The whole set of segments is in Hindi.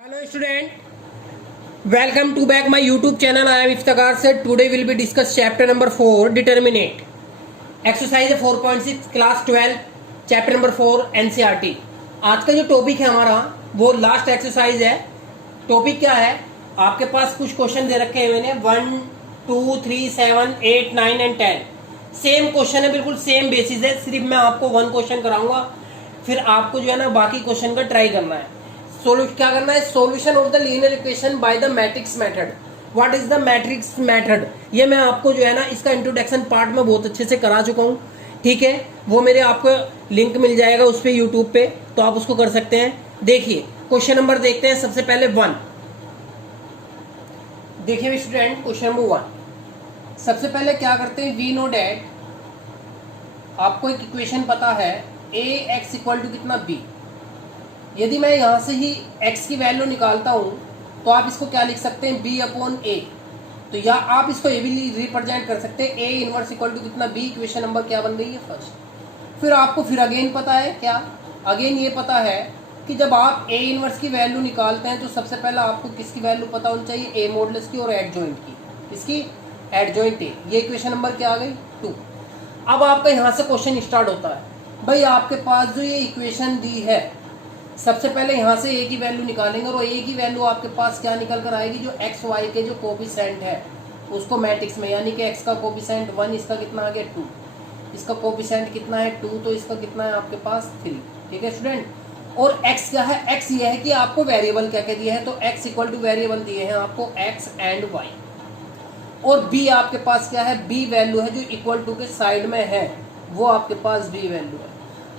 Hello student, welcome to back my YouTube channel. I am Iftikhar Sir. Today will be discuss chapter number 4 determinate. Exercise 4.6 class 12 chapter number 4 NCERT. आज का जो टॉपिक है हमारा वो लास्ट एक्सरसाइज है. टॉपिक क्या है? आपके पास कुछ क्वेश्चन दे रखे हैं मैंने 1, 2, 3, 7, 8, 9 एंड 10. सेम क्वेश्चन है, बिल्कुल सेम बेसिस है. सिर्फ मैं आपको वन क्वेश्चन कराऊंगा, फिर आपको जो है ना बाकी क्वेश्चन का ट्राई करना है. क्या करना है? Solution of the linear equation by the matrix method. What is the matrix method? ये मैं आपको जो है ना इसका इंट्रोडक्शन पार्ट में बहुत अच्छे से करा चुका हूँ. ठीक है, वो मेरे आपको लिंक मिल जाएगा उस पे यूट्यूब पे, तो आप उसको कर सकते हैं. देखिए क्वेश्चन नंबर देखते हैं. सबसे पहले 1 देखिए स्टूडेंट, क्वेश्चन नंबर 1. सबसे पहले क्या करते हैं? वी नो डैट, आपको एक इक्वेशन पता है ए एक्स इक्वल टू कितना बी. यदि मैं यहाँ से ही x की वैल्यू निकालता हूँ तो आप इसको क्या लिख सकते हैं? b upon a. तो या आप इसको ये भी रिप्रेजेंट कर सकते हैं a इनवर्स इक्वल टू कितना b. इक्वेशन नंबर क्या बन रही है? फर्स्ट. फिर आपको फिर अगेन पता है क्या? अगेन ये पता है कि जब आप a इनवर्स की वैल्यू निकालते हैं तो सबसे पहले आपको किसकी वैल्यू पता होनी चाहिए? a मॉडुलस की और एडजॉइंट की. इसकी एडजॉइंट a. ये इक्वेशन नंबर क्या आ गई? 2. अब आपका यहाँ से क्वेश्चन स्टार्ट होता है. भाई आपके पास जो ये इक्वेशन दी है, सबसे पहले यहाँ से a की वैल्यू निकालेंगे और a की वैल्यू आपके पास क्या निकल कर आएगी? जो x y के जो कोफिशिएंट है उसको मैट्रिक्स में, यानी कि x का कोफिशिएंट 1, इसका कितना आ गया 2, इसका कोफिशिएंट कितना है 2, तो इसका कितना है आपके पास 3. ठीक है स्टूडेंट. और x क्या है? x ये है कि आपको वेरिएबल क्या क्या दिया है, तो x इक्वल टू वेरिएबल दिए हैं आपको x एंड y. और b आपके पास क्या है? b वैल्यू है जो इक्वल टू के साइड में है, वो आपके पास b वैल्यू है.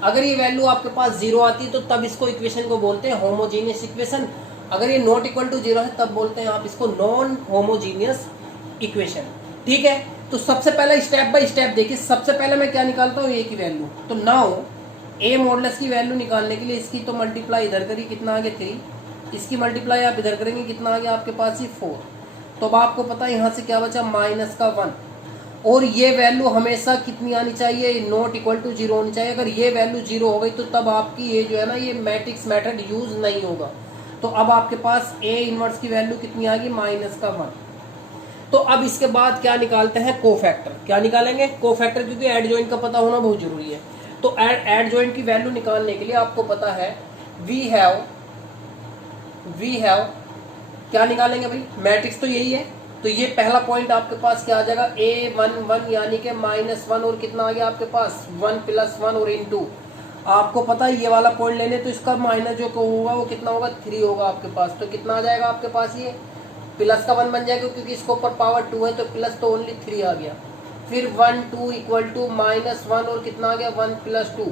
अगर ये वैल्यू आपके पास 0 आती है तो तब इसको इक्वेशन को बोलते हैं होमोजीनियस इक्वेशन. अगर ये नॉट इक्वल टू 0 है तब बोलते हैं आप इसको नॉन होमोजीनियस इक्वेशन. ठीक है, तो सबसे पहले स्टेप बाय स्टेप देखिए. सबसे पहले मैं क्या निकालता हूँ? a की वैल्यू. तो नाउ a मॉडुलस की वैल्यू निकालने के लिए इसकी तो मल्टीप्लाई इधर करिए, कितना आ गया 3. इसकी मल्टीप्लाई आप इधर करेंगे, कितना आ गया आपके पास? ये 4. तो अब आपको पता है यहाँ से क्या बचा? माइनस का 1. और ये वैल्यू हमेशा कितनी आनी चाहिए? नॉट इक्वल टू 0 होनी चाहिए. अगर ये वैल्यू 0 हो गई तो तब आपकी ये जो है ना ये मैट्रिक्स मेथड यूज नहीं होगा. तो अब आपके पास a इनवर्स की वैल्यू कितनी आ गई? माइनस का 1. तो अब इसके बाद क्या निकालते हैं? कोफैक्टर. क्या निकालेंगे? कोफैक्टर, क्योंकि एडजॉइंट का पता होना बहुत जरूरी है. तो एडजॉइंट की वैल्यू निकालने के लिए आपको पता है वी हैव क्या निकालेंगे भाई? मैट्रिक्स तो यही है. तो ये पहला पॉइंट आपके पास क्या आ जाएगा? a11 यानी कि -1, और कितना आ गया आपके पास? 1 + 1 और इनटू. आपको पता है ये वाला पॉइंट लेने तो इसका माइनस जो होगा वो कितना होगा? 3 होगा आपके पास. तो कितना आ जाएगा आपके पास? ये प्लस का 1 बन जाएगा, क्योंकि इसके ऊपर पावर 2 है तो प्लस तो ओनली 3 आ गया. फिर 1 2 इक्वल टू -1 और कितना आ गया? 1 + 2.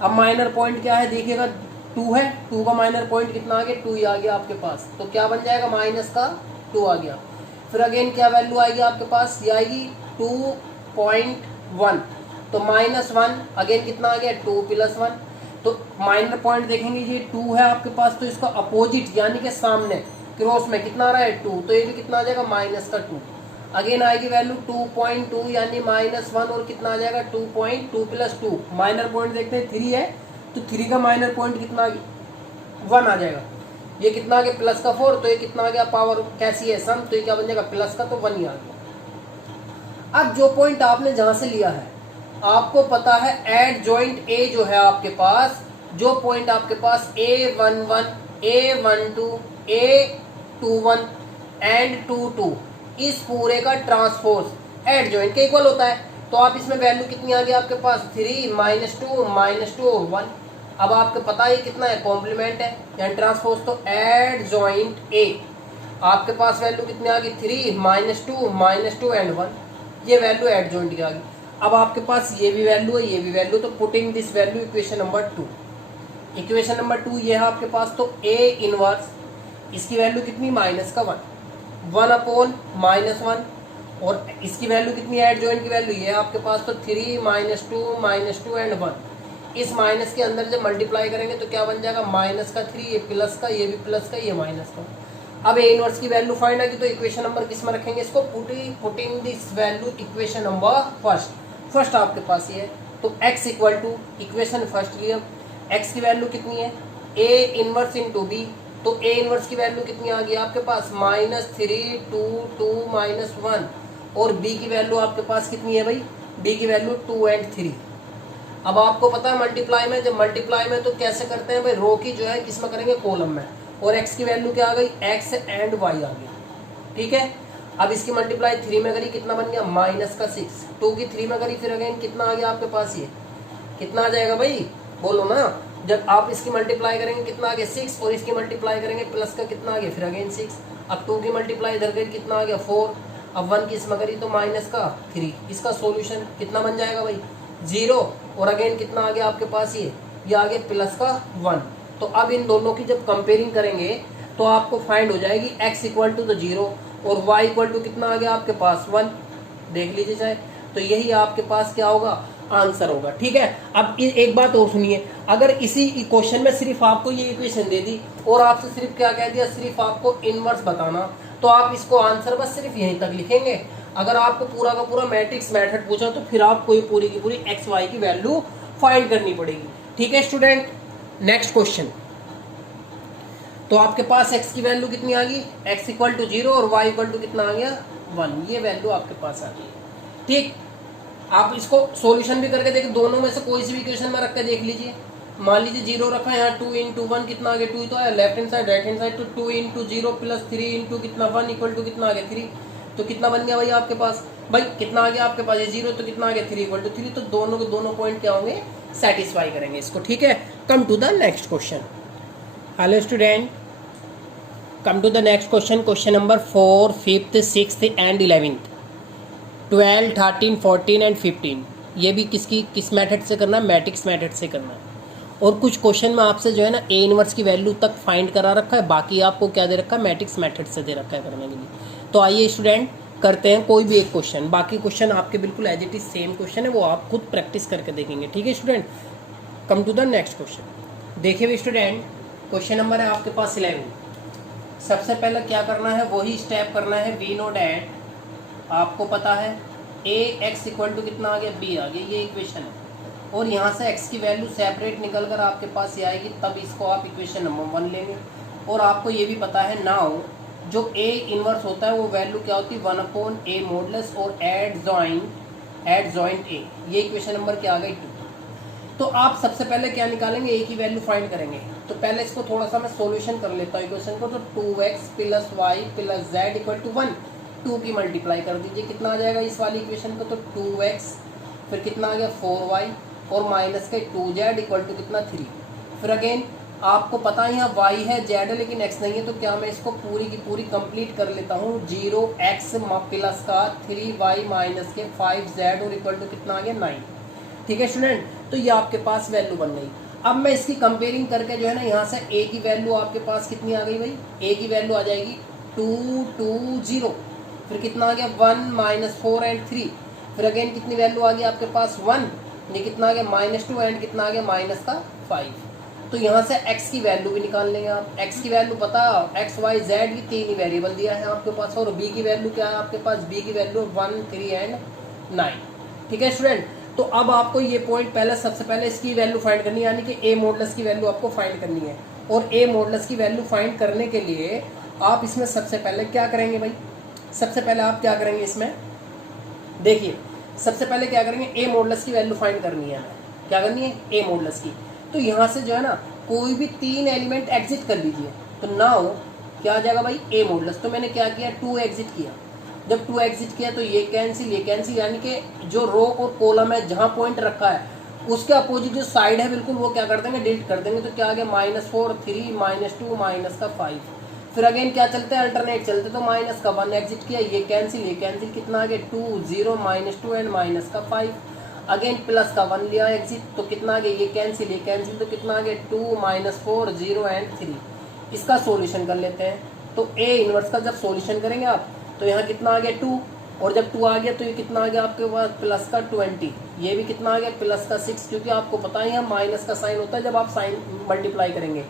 अब माइनर पॉइंट क्या है देखिएगा? 2 है. 2 का माइनर पॉइंट कितना आ गया? 2 ही आ गया आपके पास. तो क्या बन जाएगा? माइनस का 2 आ गया. फिर अगेन क्या वैल्यू आएगी आपके पास? ये आएगी 2.1. तो -1 अगेन कितना आ गया? 2 + 1. तो माइनर पॉइंट देखेंगे ये 2 है आपके पास, तो इसका अपोजिट यानी कि सामने क्रॉस में कितना आ रहा है? 2. तो ये भी कितना आ जाएगा? माइनस का 2. अगेन आएगी वैल्यू 2.2 यानी -1 और कितना आ जाएगा? 2.2 + 2. माइनर पॉइंट देखते हैं 3 है, तो 3 का माइनर पॉइंट कितना? 1 आ जाएगा. ये कितना आ गया? प्लस का 4. तो ये कितना आ गया? पावर कैसी है? सम. तो ये क्या बन जाएगा? प्लस का, तो 1 ही आ गया. अब जो पॉइंट आपने जहां से लिया है, आपको पता है एडजॉइंट a जो है आपके पास, जो पॉइंट आपके पास a11 a12 a21 एंड 22, इस पूरे का ट्रांसपोज एडजॉइंट के इक्वल होता है. तो आप इसमें वैल्यू कितनी आ गई आपके पास? 3 -2 और 1. अब आपको पता है कितना है? कॉम्प्लीमेंट है यानी ट्रांसपोज. तो एडजॉइंट ए आपके पास वैल्यू कितनी आ गई? 3 -2 एंड 1. ये वैल्यू एडजॉइंट की आ गई. अब आपके पास ये भी वैल्यू है, ये भी वैल्यू. तो putting this value equation number 2. Equation number 2 ये है आपके पास. तो a इनवर्स इसकी वैल्यू कितनी? माइनस का 1 अपॉन -1. और इसकी वैल्यू कितनी है? एडजॉइंट की वैल्यू ये है आपके पास. तो 3 -2 एंड 1. इस माइनस के अंदर जब मल्टीप्लाई करेंगे तो क्या बन जाएगा? माइनस का 3, ये प्लस का, ये भी प्लस का, ये माइनस का. अब ए इनवर्स की वैल्यू फाइंड आएगी तो इक्वेशन नंबर किस में रखेंगे इसको? Putting this value equation number first आपके पास ये है. तो x equal to equation first लिया. x की वैल्यू कितनी है? a inverse into b. तो ए इनवर्स की वैल्यू कितनी आ गई आपके पास -3 2 2 -1 और बी की वैल्यू आपके पास कितनी है भाई, बी की वैल्यू 2 और 3। अब आपको पता है मल्टीप्लाई में, जब मल्टीप्लाई में तो कैसे करते हैं भाई, रो की जो है किसमें करेंगे, कॉलम में, और एक्स की वैल्यू क्या आ गई, एक्स एंड वाई आ गई, ठीक है। अब इसकी मल्टीप्लाई 3 में करी, कितना बन गया -6, 2 की 3 में करी, फिर अगेन कितना आ गया आपके पास, ये कितना आ जाएगा भाई, बोलो ना। जब आप इसकी मल्टीप्लाई करेंगे कितना आ गया 6, और इसकी मल्टीप्लाई करेंगे प्लस का कितना आ गया, फिर अगेन 6। अब 2 की मल्टीप्लाई इधर गई, कितना आ गया 4। अब 1 की इसमें करी तो -3। इसका सोल्यूशन कितना बन जाएगा भाई, 0, और अगेन कितना आ गया आपके पास, ये आ गया +1। तो अब इन दोनों की जब कंपेयरिंग करेंगे तो आपको फाइंड हो जाएगी x = तो 0 और y = कितना आ गया आपके पास 1, देख लीजिए चाहे। तो यही आपके पास क्या होगा, आंसर होगा, ठीक है। अब एक बात और सुनिए, अगर इसी क्वेश्चन में सिर्फ आपको ये इक्वेशन दे दी और आपसे सिर्फ क्या कह दिया, सिर्फ आपको इनवर्स बताना, तो आप इसको आंसर बस सिर्फ यहीं तक लिखेंगे। अगर आपको पूरा का पूरा मैट्रिक्स मेथड पूछा तो फिर आपको ये पूरी की पूरी एक्स वाई की वैल्यू फाइंड करनी पड़ेगी, ठीक है स्टूडेंट। नेक्स्ट क्वेश्चन, तो आपके पास x की वैल्यू कितनी आ गई, x = 0 और y = कितना आ गया 1, ये वैल्यू आपके पास आ गई, ठीक। आप इसको सॉल्यूशन भी करके देखिए, दोनों में से कोई सी भी इक्वेशन में रख के देख लीजिए। मान लीजिए 0 रखा है, यहाँ 2 × 1 कितना आ गया 2 तो आया, left hand side right hand side, तो 2 × 0 + 3 × कितना 1 = कितना आ गया 3। तो कितना बन गया भाई आपके पास, भाई कितना आ गया आपके पास, ये 0 तो कितना आ गया 3 = 3। तो दोनों के दोनों पॉइंट क्या होंगे, सेटिस्फाई करेंगे इसको, ठीक है। Come to the next question. Hello student, come to the next question. Question number 4, 5th 6th and 11th, 12 13 14 and 15। ये भी किस मेथड से करना है, मैट्रिक्स मेथड से करना है। और कुछ क्वेश्चन में आपसे जो है ना ए इनवर्स की वैल्यू तक फाइंड करा रखा है, बाकी आपको क्या दे रखा है, मैट्रिक्स मेथड से दे रखा है करने के लिए। तो आइए स्टूडेंट करते हैं कोई भी एक क्वेश्चन, बाकी क्वेश्चन आपके बिल्कुल as it is same question है, वो आप खुद प्रैक्टिस करके देखेंगे, ठीक है student. Come to the next question. देखिए स्टूडेंट, क्वेश्चन नंबर है आपके पास 11। सबसे पहले क्या करना है, वही स्टेप करना है, वी नो डैट, आपको पता है x = कितना आ गया b आ गया, ये इक्वेशन है। और यहाँ से x की वैल्यू सेपरेट निकल कर आपके पास ये आएगी, तब इसको आप इक्वेशन नंबर 1 लेंगे। और आपको ये भी पता है नाउ जो a इनवर्स होता है वो वैल्यू क्या होती है 1/a मॉडुलस और एड जॉइंट a, ये इक्वेशन नंबर क्या आ गई 2। तो आप सबसे पहले क्या निकालेंगे, a की वैल्यू फाइंड करेंगे। तो पहले इसको थोड़ा सा मैं सॉल्यूशन कर लेता हूँ इक्वेशन को। तो 2x + y + z = 1, 2 की मल्टीप्लाई कर दीजिए, कितना आ जाएगा इस वाली इक्वेशन को, तो 2x, फिर कितना आ गया 4y और माइनस के 2z = कितना 3। फिर अगेन आपको पता है यहाँ y है, z है, लेकिन x नहीं है, तो क्या मैं इसको पूरी की पूरी कंप्लीट कर लेता हूँ। 0x + का 3y माइनस के 5z और इक्वल टू कितना आ गया 9, ठीक है स्टूडेंट। तो ये आपके पास वैल्यू बन गई। अब मैं इसकी कंपेयरिंग करके जो है ना, यहाँ से a की वैल्यू आपके पास कितनी आ गई भाई, a की वैल्यू आ जाएगी 2 2 0, फिर कितना आ गया 1 -4 एंड 3, फिर अगेन कितनी वैल्यू आ गई आपके पास 1, ये कितना आ गया -2 एंड कितना आ गया -5। तो यहाँ से x की वैल्यू भी निकाल लेंगे आप। x की वैल्यू पता, x y z ये 3 ही वेरिएबल दिया है आपके पास। और b की वैल्यू क्या है आपके पास, b की वैल्यू 1 3 एंड 9, ठीक है स्टूडेंट। तो अब आपको ये पॉइंट पहले सबसे पहले इसकी वैल्यू फाइंड करनी है, यानी कि a मॉडुलस की वैल्यू आपको फाइंड करनी है। और a मॉडुलस की वैल्यू फाइंड करने के लिए आप इसमें सबसे पहले क्या करेंगे भाई, सबसे पहले आप क्या करेंगे इसमें, देखिए सबसे पहले क्या करेंगे, a मॉडुलस की वैल्यू फाइंड करनी है। क्या करनी है, a मॉडुलस की। तो यहाँ से जो है ना कोई भी 3 एलिमेंट एग्जिट कर लीजिए, तो नाउ क्या आ जाएगा भाई a मॉडुलस। तो मैंने क्या किया, 2 एग्जिट किया। जब 2 एग्जिट किया तो ये कैंसिल, यानी कि जो रो और कॉलम है जहाँ पॉइंट रखा है उसके अपोजिट जो साइड है बिल्कुल वो क्या कर देंगे, डिलीट कर देंगे। तो क्या आ गया -4 3 -2 -5। फिर अगेन क्या चलते हैं, अल्टरनेट चलते, तो -1 एग्जिट किया, ये कैंसिल कितना आ गया 2 0 -2 एंड -5। अगेन +1 लिया एग्जिट, तो कितना आ गया, ये कैंसिल, तो कितना आ गया 2 -4 0 एंड 3। इसका सॉल्यूशन कर लेते हैं। तो a इनवर्स का जब सॉल्यूशन करेंगे आप, तो यहाँ कितना आ गया 2, और जब 2 आ गया तो ये कितना आ गया आपके पास +20, ये भी कितना आ गया +6, क्योंकि आपको पता है यहाँ माइनस का साइन होता है जब आप साइन मल्टीप्लाई करेंगे।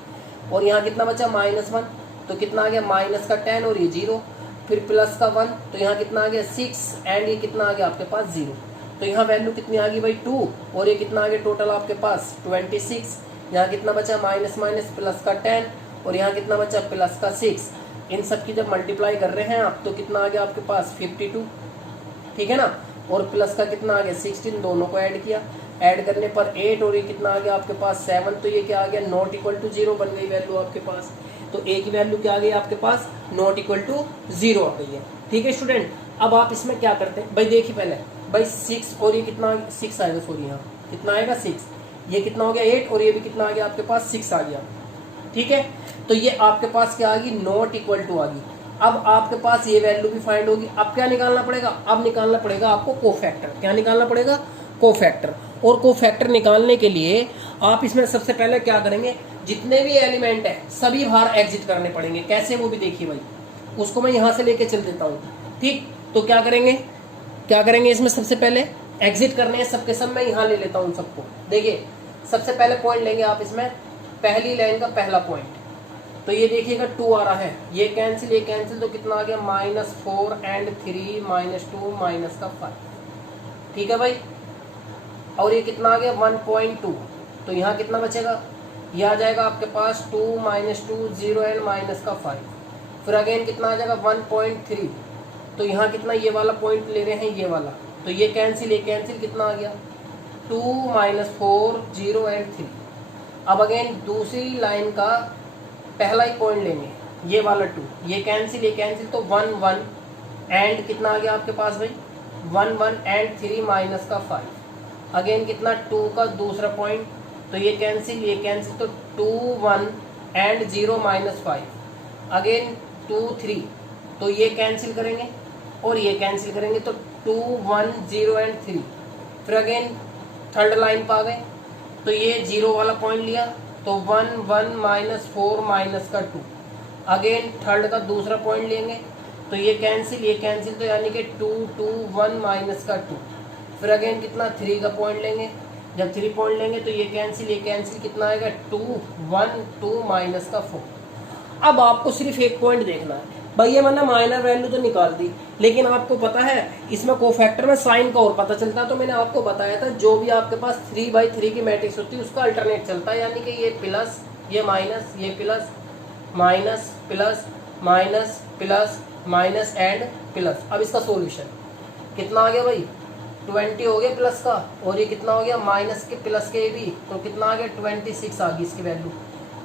और यहाँ कितना बचा -1, तो कितना आ गया -10 और ये 0, फिर +1, तो यहाँ कितना आ गया 6 एंड ये कितना आ गया आपके पास 0। तो यहाँ वैल्यू कितनी आ गई भाई 2, और ये कितना आ गया टोटल आपके पास 26। यहाँ कितना बचा -10 और यहाँ कितना बचा प्लस का 6। इन सब की जब मल्टीप्लाई कर रहे हैं आप तो कितना आ गया आपके पास 52, ठीक है ना। और प्लस का कितना आ गया 16, दोनों को ऐड किया, ऐड करने पर 8 और ये कितना आ गया आपके पास 7। तो ये क्या आ गया नॉट इक्वल टू 0 बन गई वैल्यू आपके पास। तो ए की वैल्यू क्या आ गई आपके पास नॉट इक्वल टू 0 आ गई है, ठीक है स्टूडेंट। अब आप इसमें क्या करते हैं भाई, देखिए पहले भाई 6 और ये कितना 6 आएगा, सॉरी यहाँ कितना आएगा 6, ये कितना हो गया 8 और ये भी कितना आ गया आपके पास 6 आ गया, ठीक है। तो ये आपके पास क्या आ गई नॉट इक्वल टू आ गई। अब आपके पास ये वैल्यू भी फाइंड होगी। अब क्या निकालना पड़ेगा, अब निकालना पड़ेगा आपको कोफैक्टर। क्या निकालना पड़ेगा कोफैक्टर। और कोफैक्टर निकालने के लिए आप इसमें सबसे पहले क्या करेंगे, जितने भी एलिमेंट है सभी बाहर एग्जिट करने पड़ेंगे। कैसे वो भी देखिए भाई, उसको मैं यहाँ से लेके चल देता हूँ, ठीक। तो क्या करेंगे इसमें सबसे पहले एग्जिट करने हैं सबके सब। मैं यहाँ ले लेता हूँ सबको। देखिए सबसे पहले पॉइंट लेंगे आप इसमें, पहली लाइन का पहला पॉइंट। तो ये देखिएगा 2 आ रहा है, ये कैंसिल, तो कितना आ गया -4 एंड 3 -2 माइनस का 5, ठीक है भाई। और ये कितना आ गया 1.2, तो यहाँ कितना बचेगा, ये आ जाएगा आपके पास 2 -2 0 एंड माइनस का 5। फिर अगेन कितना आ जाएगा 1.3, तो यहाँ कितना ये वाला पॉइंट ले रहे हैं ये वाला, तो ये कैंसिल कितना आ गया 2 -4 0 एंड 3। अब अगेन दूसरी लाइन का पहला ही पॉइंट लेंगे, ये वाला 2, ये कैंसिल, तो 1 1 एंड कितना आ गया आपके पास भाई 1 1 एंड 3 माइनस का 5। अगेन कितना 2 का दूसरा पॉइंट, तो ये कैंसिल, तो 2 1 एंड 0 माइनस 5। अगेन 2 3, तो ये कैंसिल करेंगे और ये कैंसिल करेंगे, तो 2 1 0 एंड 3। फिर अगेन थर्ड लाइन पर आ गए, तो ये 0 वाला पॉइंट लिया, तो 1 1 -4 माइनस का 2। अगेन थर्ड का दूसरा पॉइंट लेंगे, तो ये कैंसिल, तो यानी कि 2 2 1 माइनस का 2। फिर अगेन कितना 3 का पॉइंट लेंगे, जब 3 पॉइंट लेंगे तो ये कैंसिल कितना आएगा 2 1 2 माइनस का 4। अब आपको सिर्फ एक पॉइंट देखना है भाई, ये मैंने माइनर वैल्यू तो निकाल दी, लेकिन आपको पता है इसमें कोफैक्टर में साइन का और पता चलता है। तो मैंने आपको बताया था जो भी आपके पास 3/3 की मैट्रिक्स होती है उसका अल्टरनेट चलता है, यानी कि ये प्लस, ये माइनस, ये plus minus plus minus plus minus and plus. अब इसका सॉल्यूशन कितना आ गया भाई 20 हो गया प्लस का, और ये कितना हो गया माइनस के प्लस के भी, तो कितना आ गया 26 आ गई इसकी वैल्यू।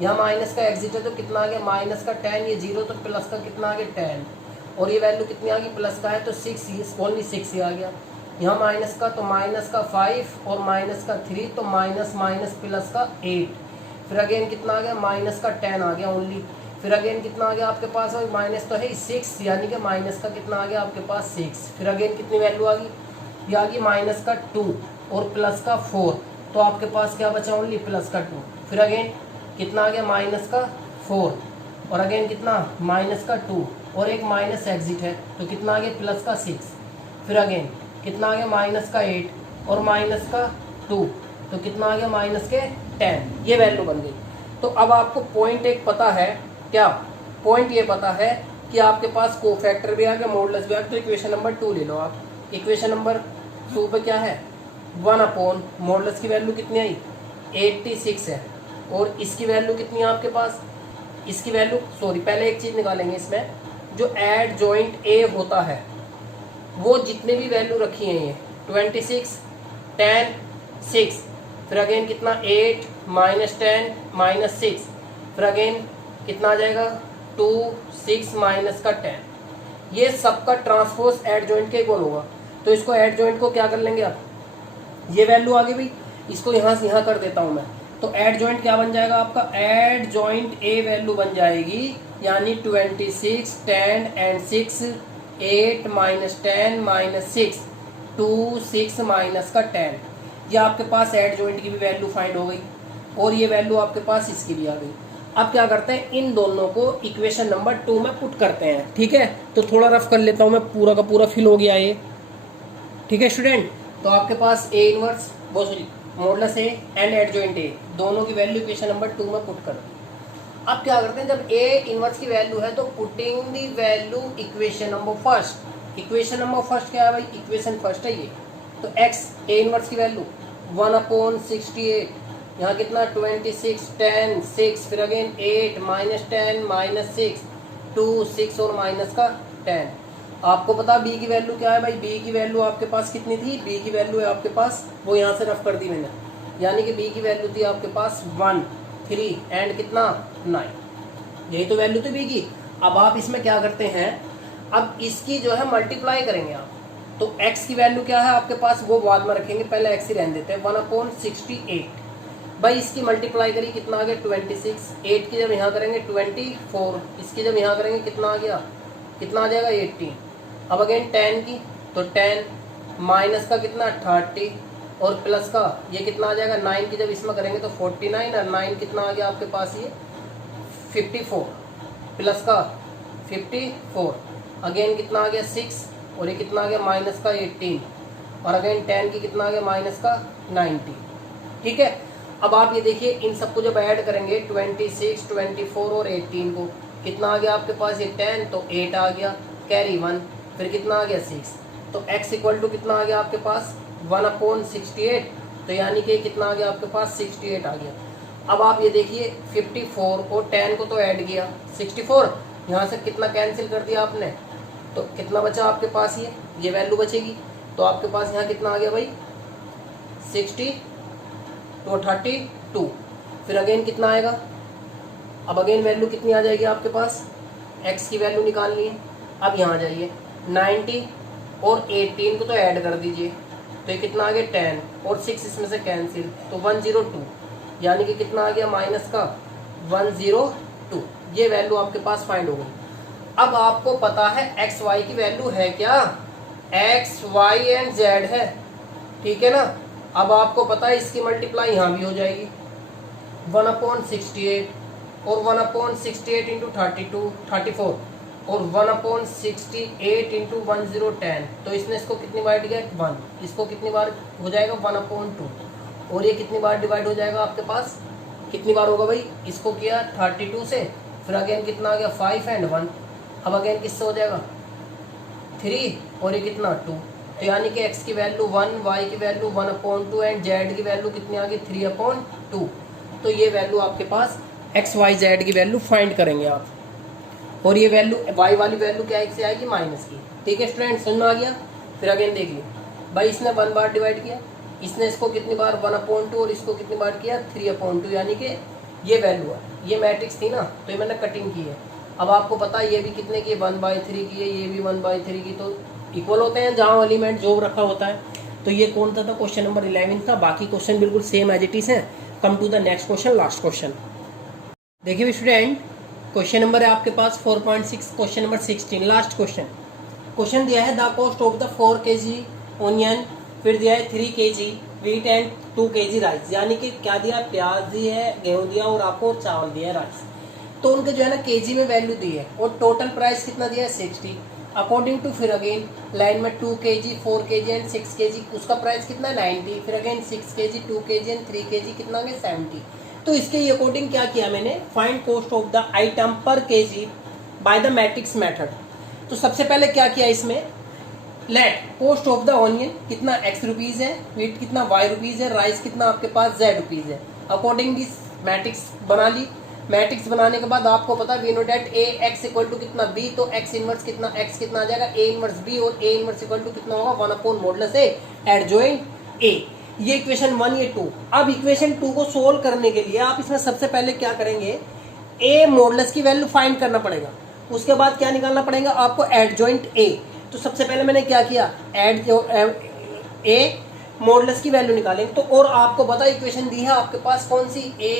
यहाँ माइनस का एग्जिट है तो कितना आ गया माइनस का 10, ये 0 तो प्लस का कितना आ गया 10, और ये वैल्यू कितनी आ गई प्लस का है तो 6 ओनली 6 ही आ गया। यहाँ माइनस का तो माइनस का 5 और माइनस का 3, तो माइनस माइनस प्लस का 8। फिर अगेन कितना आ गया माइनस का 10 आ गया ओनली। फिर अगेन कितना आ गया आपके पास, माइनस तो है 6, यानी कि माइनस का कितना आ गया आपके पास 6। फिर अगेन कितनी वैल्यू आ गई, ये आ गई माइनस का 2 और प्लस का 4, तो आपके पास क्या बचा ओनली प्लस का 2। फिर अगेन कितना आ गया माइनस का 4 और अगेन कितना माइनस का 2 और एक माइनस एग्जिट है, तो कितना आ गया प्लस का 6। फिर अगेन कितना आ गया माइनस का 8 और माइनस का 2, तो कितना आ गया माइनस के 10। ये वैल्यू बन गई। तो अब आपको पॉइंट एक पता है, क्या पॉइंट ये पता है कि आपके पास कोफैक्टर भी आ गया, मॉडुलस भी आ गया। तो इक्वेशन नंबर 2 ले लो आप। इक्वेशन नंबर 2 पे क्या है 1 मॉडुलस की वैल्यू कितनी आई 86 है, और इसकी वैल्यू कितनी है आपके पास, इसकी वैल्यू सॉरी पहले एक चीज़ निकालेंगे इसमें, जो एड जॉइंट ए होता है वो जितने भी वैल्यू रखी है ये 26 10 6, फिर अगेन कितना 8 -10 -6, फिर अगेन कितना आ जाएगा 2 6 माइनस का 10, ये सबका ट्रांसपोज एड जॉइंट के इक्वल होगा। तो इसको एड जॉइंट को क्या कर लेंगे आप, ये वैल्यू आ गई भाई, इसको यहाँ से यहाँ कर देता हूँ मैं। तो एड जॉइंट क्या बन जाएगा आपका, एड जॉइंट ए वैल्यू बन जाएगी, यानी 26 10 एंड 6 8 -10 -6 2 6 माइनस का 10। ये आपके पास एड जॉइंट की भी वैल्यू फाइंड हो गई, और ये वैल्यू आपके पास इसकी भी आ गई। अब क्या करते हैं, इन दोनों को इक्वेशन नंबर 2 में पुट करते हैं, ठीक है। तो थोड़ा रफ कर लेता हूँ मैं, पूरा का पूरा फिल हो गया ये, ठीक है स्टूडेंट। तो आपके पास ए इनवर्स वो sorry modulus A and adjoint A दोनों की वैल्यू इक्वेशन नंबर 2 में पुट कर। अब क्या करते हैं, जब ए इनवर्स की वैल्यू है तो पुटिंग दी value equation number first. Equation number first क्या है भाई, इक्वेशन फर्स्ट है ये। तो एक्स ए इनवर्स की वैल्यू 1/68 यहाँ कितना 26, 10, 6, फिर अगेन 8 माइनस 10 माइनस 6, 2, 6 और माइनस का 10। आपको पता बी की वैल्यू क्या है भाई, बी की वैल्यू आपके पास कितनी थी, बी की वैल्यू है आपके पास, वो यहाँ से रफ कर दी मैंने, यानी कि बी की वैल्यू थी आपके पास 1, 3 एंड कितना 9, यही तो वैल्यू थी बी की। अब आप इसमें क्या करते हैं, अब इसकी जो है मल्टीप्लाई करेंगे आप, तो x की वैल्यू क्या है आपके पास वो बाद में रखेंगे, पहले x ही रहने देते हैं, 1/68। भाई इसकी मल्टीप्लाई करिए कितना आ गया 26, 8 की जब यहाँ करेंगे 24, इसकी जब यहाँ करेंगे कितना आ गया, कितना आ जाएगा 18। अब अगेन 10 की तो 10 माइनस का कितना 30 और प्लस का ये कितना आ जाएगा 9 की जब इसमें करेंगे तो 49 और 9 कितना आ गया आपके पास ये 54 प्लस का 54, अगेन कितना आ गया 6 और ये कितना आ गया माइनस का 18 और अगेन 10 की कितना आ गया माइनस का 90। ठीक है, अब आप ये देखिए इन सबको जब ऐड करेंगे 26, 24 और 18 को, कितना आ गया आपके पास ये 10 तो 8 आ गया, कैरी 1, फिर कितना आ गया 6, तो x इक्वल टू कितना आ गया आपके पास 1/68, तो यानी कि कितना आ गया आपके पास 68 आ गया। अब आप ये देखिए 54 और 10 को तो ऐड किया 64, यहाँ से कितना कैंसिल कर दिया आपने, तो कितना बचा आपके पास ये वैल्यू बचेगी, तो आपके पास यहाँ कितना आ गया भाई 60 तो 32, फिर अगेन कितना आएगा, अब अगेन वैल्यू कितनी आ जाएगी आपके पास, x की वैल्यू निकालनी है। अब यहाँ जाइए 90 और 18 को तो ऐड कर दीजिए, तो ये कितना आ गया 10 और 6 इसमें से कैंसिल, तो 102, यानी कि कितना आ गया माइनस का 102, ये वैल्यू आपके पास फाइंड हो गई। अब आपको पता है एक्स वाई की वैल्यू है क्या, एक्स वाई एंड जेड है, ठीक है ना। अब आपको पता है इसकी मल्टीप्लाई यहाँ भी हो जाएगी 1/68 और 1/68 इंटू 34 और 1/68 इंटू 1010, तो इसने इसको कितनी बार डिवाइड 1, इसको कितनी बार हो जाएगा 1/2 और ये कितनी बार डिवाइड हो जाएगा आपके पास, कितनी बार होगा भाई, इसको किया 32 से, फिर अगेन कितना आ गया 5 एंड 1, अब अगेन किससे हो जाएगा 3 और ये कितना 2, तो यानी कि x की वैल्यू 1, y की वैल्यू 1/2 एंड z की वैल्यू कितनी आ गई 3/2। तो ये वैल्यू आपके पास x y z की वैल्यू फाइंड करेंगे आप, और ये वैल्यू y वाली वैल्यू क्या से आएगी माइनस की। ठीक है स्टूडेंट, समझ में आ गया। फिर अगेन देखिए भाई इसने 1 बार डिवाइड किया, इसने इसको कितनी बार 1/2 और इसको कितनी बार किया 3/2, यानी कि ये वैल्यू है, ये मैट्रिक्स थी ना तो ये मैंने कटिंग की है। अब आपको पता है ये भी कितने की 1/3 की है, ये भी 1/3 की, तो इक्वल होते हैं जहाँ एलिमेंट जो रखा होता है। तो ये कौन सा था, क्वेश्चन नंबर 11 था। बाकी क्वेश्चन बिल्कुल सेम एज इट इज है। Come to the next question, last question देखिए स्टूडेंट, क्वेश्चन नंबर है आपके पास 4.6, question number 16, last question. Question दिया है the cost of the 4 kg onion, फिर दिया है 3 kg wheat and 2 kg rice, यानी कि क्या दिया, प्याज दी है, गेहूं दिया और आपको चावल दिया है, राइस। तो उनके जो है ना केजी में वैल्यू दी है और टोटल प्राइस कितना दिया है 60 अकॉर्डिंग टू, फिर अगेन लाइन में 2 kg 4 kg एंड 6 kg, उसका प्राइस कितना 90, फिर again 6 kg 2 kg and 3 kg कितना हो गया 70। तो इसके अकॉर्डिंग क्या किया मैंने, find cost of the item per KG by the matrix method. तो सबसे पहले क्या किया इसमें, let cost of the onion कितना x रुपीज है, वीट कितना y रुपीज है, राइस कितना आपके पास z रुपीज है, अकॉर्डिंग दिस मैट्रिक्स बना ली। मैट्रिक्स बनाने के बाद आपको पता we know that A X equal to कितना b, तो x इनवर्स कितना x कितना आ जाएगा a इनवर्स b, और a इनवर्स इक्वल टू कितना होगा 1/मॉडुलस a एडजॉइंट a। ये इक्वेशन 1, ये 2। अब इक्वेशन 2 को सोल्व करने के लिए आप इसमें सबसे पहले क्या करेंगे, a मॉडुलस की वैल्यू फाइंड करना पड़ेगा, उसके बाद क्या निकालना पड़ेगा आपको एडजॉइंट a। तो सबसे पहले मैंने क्या किया, एड a मॉडुलस की वैल्यू निकालेंगे। तो और आपको पता इक्वेशन दी है आपके पास कौन सी, a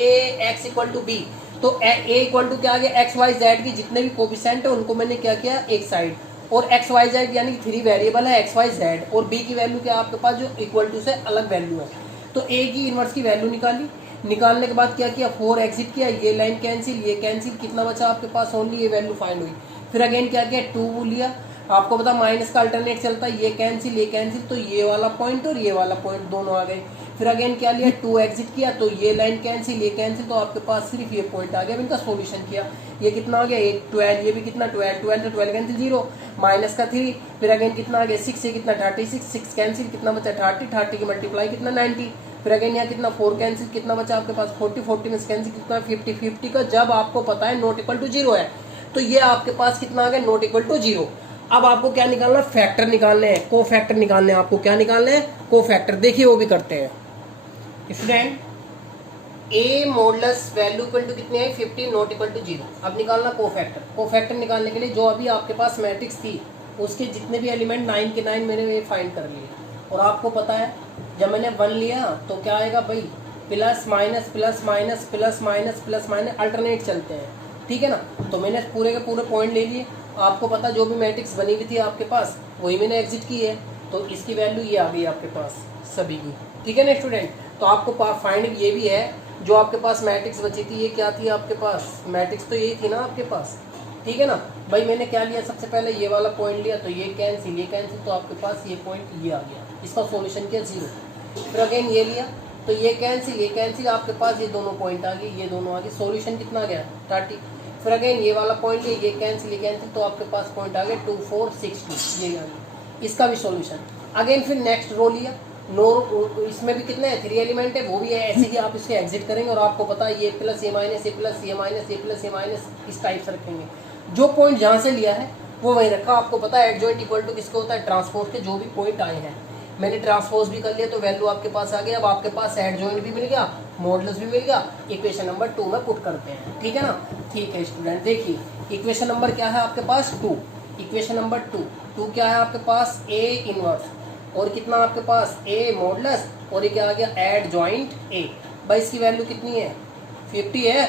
x equal to b, तो a इक्वल टू क्या आ गया x y z की जितने भी कोफिशिएंट है उनको मैंने क्या किया एक साइड, और x y z यानी कि 3 वेरिएबल है x y z, और b की वैल्यू क्या आपके पास जो इक्वल टू से अलग वैल्यू है। तो a की इनवर्स की वैल्यू निकाली, निकालने के बाद क्या किया 4 एग्जिट किया, ये लाइन कैंसिल, ये कैंसिल, कितना बचा आपके पास ओनली ये वैल्यू फाइंड हुई। फिर अगेन क्या किया 2 लिया, आपको पता माइनस का अल्टरनेट चलता है, ये कैंसिल, तो ये वाला पॉइंट और ये वाला पॉइंट दोनों आ गए। फिर अगेन क्या लिया 2 एग्जिट किया, तो ये लाइन कैंसिल, ये कैंसिल, तो आपके पास सिर्फ ये पॉइंट आ गया। इनका सॉल्यूशन किया, ये कितना आ गया 8 12, ये भी कितना 12 12 तो 12 कैंसिल 0, माइनस का 3, फिर अगेन कितना आ गया 6, ये कितना 36, 6 कैंसिल, कितना बचा 30 की मल्टीप्लाई कितना 90, फिर अगेन यहाँ कितना 4 कैंसिल, कितना बचा आपके पास 40, 40 में से कैंसिल कितना 50, 50 का जब आपको पता है नॉट इक्वल टू 0 है तो ये आपके पास कितना आ गया नॉट इक्वल टू 0। अब आपको क्या निकालना है, फैक्टर निकालने हैं, को फैक्टर निकालने हैं, आपको क्या निकालने हैं, को फैक्टर। देखिए वो भी करते हैं student. A modulus value equal to कितने है 50 नॉट इक्वल टू 0। अब निकालना को फैक्टर। को फैक्टर निकालने के लिए जो अभी आपके पास मैट्रिक्स थी उसके जितने भी एलिमेंट 9 के 9 मैंने ये फाइंड कर लिए। और आपको पता है जब मैंने 1 लिया तो क्या आएगा भाई, plus minus plus minus plus minus plus minus alternate चलते हैं, ठीक है ना। तो मैंने पूरे के पूरे पॉइंट ले लिए। आपको पता जो भी मैट्रिक्स बनी हुई थी आपके पास वही मैंने एग्जिट की है, तो इसकी वैल्यू ये आ गई आपके पास सभी की, ठीक है ना स्टूडेंट। तो आपको फाइंड ये भी है जो आपके पास मैट्रिक्स बची थी, ये क्या थी आपके पास, मैट्रिक्स तो यही थी ना आपके पास, ठीक है ना भाई। मैंने क्या लिया, सबसे पहले ये वाला पॉइंट लिया तो ये कैंसिल तो आपके पास ये पॉइंट ये आ गया, इसका सॉल्यूशन किया 0। फिर अगेन ये लिया तो ये कैंसिल आपके पास ये दोनों पॉइंट आ गए, ये दोनों आ गए, सॉल्यूशन कितना गया 30। फिर अगेन ये वाला पॉइंट लिया, ये कैंसिल तो आपके पास पॉइंट आ गया 2 4 6 2, ये आ गया, इसका भी सॉल्यूशन। अगेन फिर नेक्स्ट रो लिया, नो इसमें भी कितने हैं 3 एलिमेंट है, वो भी है, ऐसे ही आप इसके एग्जिट करेंगे और आपको पता है ये प्लस ये माइनस ये प्लस ये माइनस ये प्लस ये माइनस इस टाइप से रखेंगे। जो पॉइंट जहाँ से लिया है वो वहीं रखा। आपको पता है एडजॉइंट इक्वल टू किसको होता है, ट्रांसपोज के जो भी पॉइंट आए हैं। मैंने ट्रांसपोज भी कर लिया तो वैल्यू आपके पास आ गई। अब आपके पास एडजॉइंट भी मिल गया, मॉडुलस भी मिल गया। इक्वेशन नंबर 2 में पुट करते हैं, ठीक है ना। ठीक है स्टूडेंट, देखिए इक्वेशन नंबर क्या है आपके पास 2। इक्वेशन नंबर 2 क्या है आपके पास, ए इनवर्स और कितना आपके पास ए मॉडुलस और ये क्या आ गया एडजॉइंट ए। भाई इसकी वैल्यू कितनी है 50 है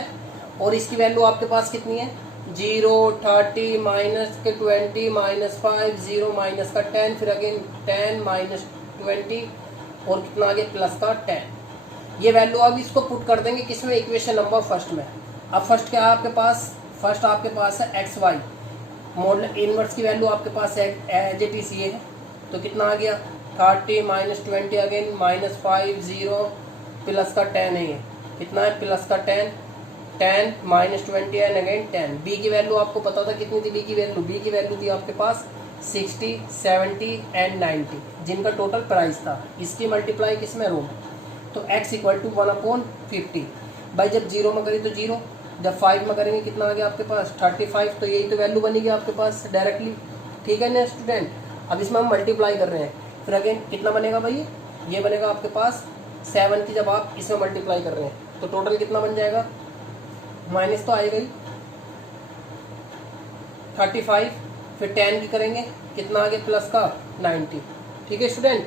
और इसकी वैल्यू आपके पास कितनी है 0 30 माइनस के 20 माइनस 5 0 माइनस का 10 फिर अगेन 10 माइनस 20 और कितना आ गया प्लस का 10। ये वैल्यू अब इसको पुट कर देंगे किसमें, इक्वेशन नंबर फर्स्ट में। अब फर्स्ट क्या है आपके पास, फर्स्ट आपके पास है एक्स वाई, मॉडल इनवर्स की वैल्यू आपके पास है एज इट इज ये है, तो कितना आ गया 30 माइनस 20 अगेन माइनस 5 0 प्लस का 10 है, ये कितना है प्लस का 10 माइनस 20 एंड अगेन 10। बी की वैल्यू आपको पता था कितनी थी, बी की वैल्यू थी आपके पास 60 70 एंड 90 जिनका टोटल प्राइस था। इसकी मल्टीप्लाई किसमें रो में, तो x इक्वल टू 1/50। भाई जब 0 में करी तो 0, जब 5 में करेंगे कितना आ गया आपके पास 35, तो यही तो वैल्यू बनेगी आपके पास डायरेक्टली, ठीक है ना स्टूडेंट। अब इसमें हम मल्टीप्लाई कर रहे हैं, फिर अगेन कितना बनेगा भाई, ये बनेगा आपके पास 7 की जब आप इसमें मल्टीप्लाई कर रहे हैं तो टोटल कितना बन जाएगा, माइनस तो आएगा ही 35, फिर 10 की करेंगे कितना आ गया प्लस का 90, ठीक है स्टूडेंट।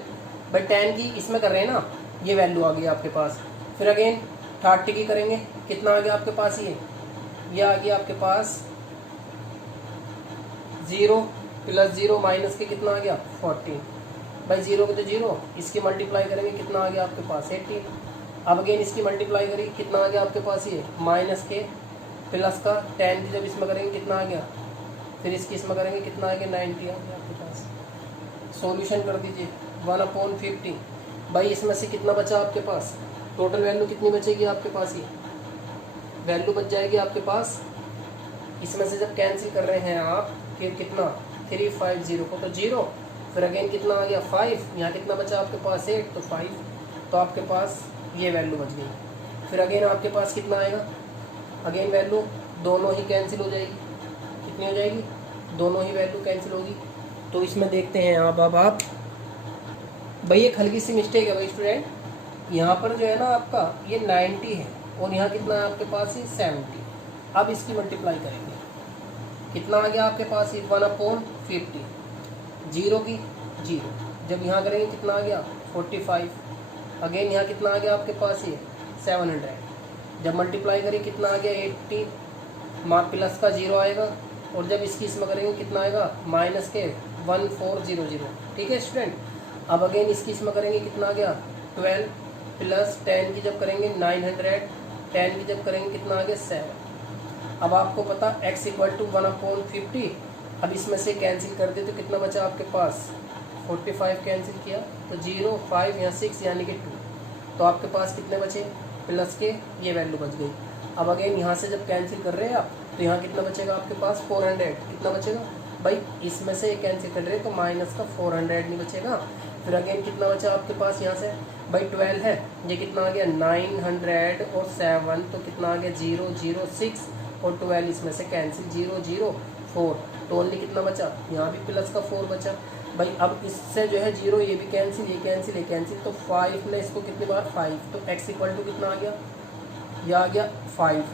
भाई 10 की इसमें कर रहे हैं ना, ये वैल्यू आ गई आपके पास। फिर अगेन 30 की करेंगे कितना आ गया आपके पास, ये आ गया आपके पास 0 प्लस 0 माइनस के कितना आ गया 14। भाई 0 के तो 0, इसकी मल्टीप्लाई करेंगे कितना आ गया आपके पास 18। अब अगेन इसकी मल्टीप्लाई करेंगे कितना आ गया आपके पास, ये माइनस के प्लस का 10 की जब इसमें करेंगे कितना आ गया, फिर इसकी इसमें करेंगे कितना आ गया 90 आ गया आपके पास। सॉल्यूशन कर दीजिए 1/50। भाई इसमें से कितना बचा आपके पास, टोटल वैल्यू कितनी बचेगी आपके पास, ये वैल्यू बच जाएगी आपके पास। इसमें से जब कैंसिल कर रहे हैं आप फिर कितना 350 को तो 0, फिर अगेन कितना आ गया 5, यहाँ कितना बचा आपके पास 8 तो 5, तो आपके पास ये वैल्यू बच गई। फिर अगेन आपके पास कितना आएगा, अगेन वैल्यू दोनों ही कैंसिल हो जाएगी, कितनी हो जाएगी, दोनों ही वैल्यू कैंसिल होगी। तो इसमें देखते हैं अब आप भाई एक हल्की सी मिस्टेक है भाई स्टूडेंट, यहाँ पर जो है ना आपका ये 90 है और यहाँ कितना है आपके पास ये 70। अब इसकी मल्टीप्लाई करेंगे कितना आ गया आपके पास ये 1/50, 0 की 0, जब यहाँ करेंगे कितना आ गया 45, अगेन यहाँ कितना आ गया आपके पास ये 700, जब मल्टीप्लाई करें कितना आ गया 80, प्लस का 0 आएगा और जब इसकी इसमें करेंगे कितना आएगा माइनस के 1400, ठीक है स्टूडेंट। अब अगेन इसकी इसमें करेंगे कितना आ गया 12 प्लस 10 की जब करेंगे 900, 10 की जब करेंगे कितना आ गया 7। अब आपको पता x इक्वल टू 1/50। अब इसमें से कैंसिल कर दे तो कितना बचा आपके पास 45, कैंसिल किया तो 0 5 यहाँ 6 यानी कि 2, तो आपके पास कितने बचे प्लस के ये वैल्यू बच गई। अब अगेन यहाँ से जब कैंसिल कर रहे हैं आप तो यहाँ कितना बचेगा आपके पास 400, कितना बचेगा भाई इसमें से कैंसिल कर रहे तो माइनस का 400 नहीं बचेगा। फिर अगेन कितना बचा आपके पास यहाँ से, भाई 12 है, ये कितना आ गया 900 और 7, तो कितना आ गया 006 और 12 इसमें से कैंसिल 004, तो ओनली कितना बचा, यहाँ भी प्लस का 4 बचा। भाई अब इससे जो है 0 ये भी कैंसिल, ये कैंसिल, ये कैंसिल, तो 5 ने इसको कितनी बार 5, तो x इक्वल टू कितना आ गया, यह आ गया 5।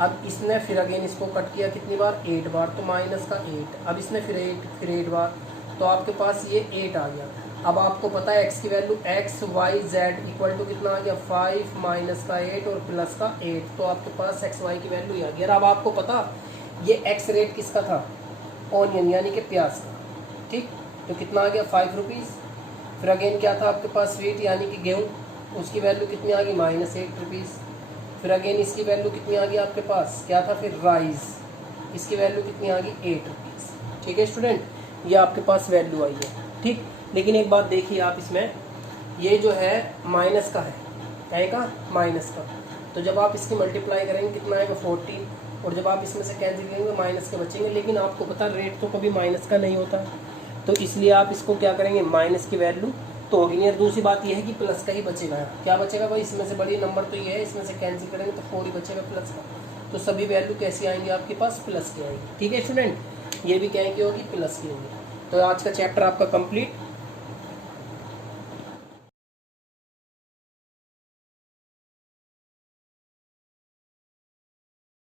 अब इसने फिर अगेन इसको कट किया कितनी बार 8 बार, तो माइनस का 8, अब इसने फिर 8 बार, तो आपके पास ये 8 आ गया। अब आपको पता है x की value x y z equal to कितना आ गया 5 माइनस का 8 और प्लस का 8, तो आपके पास x y की वैल्यू आ गई। अब आपको पता ये x रेट किसका था, ऑनियन यानी कि प्याज का, ठीक, तो कितना आ गया 5 रुपीज़। फिर अगेन क्या था आपके पास स्वीट यानी कि गेहूँ, उसकी वैल्यू कितनी आ गई -8 रुपीज़। फिर अगेन इसकी वैल्यू कितनी आ गई आपके पास, क्या था फिर राइस, इसकी वैल्यू कितनी आ गई 8 रुपीज़। ठीक है स्टूडेंट, ये आपके पास वैल्यू आई है, ठीक। लेकिन एक बात देखिए आप, इसमें ये जो है माइनस का है का माइनस का, तो जब आप इसकी मल्टीप्लाई करेंगे कितना आएगा 14, और जब आप इसमें से कैंसिल करेंगे माइनस के बचेंगे। लेकिन आपको पता रेट तो कभी माइनस का नहीं होता, तो इसलिए आप इसको क्या करेंगे, माइनस की वैल्यू तो होगी नहीं। और दूसरी बात यह है कि प्लस का ही बचेगा। क्या बचेगा भाई, इसमें से बड़ी नंबर तो ये है, इसमें से कैंसिल करेंगे तो 4 ही बचेगा प्लस का, तो सभी वैल्यू कैसी आएंगी आपके पास, प्लस की आएगी। ठीक है स्टूडेंट, ये भी क्या की होगी, प्लस की होगी। तो आज का चैप्टर आपका कंप्लीट।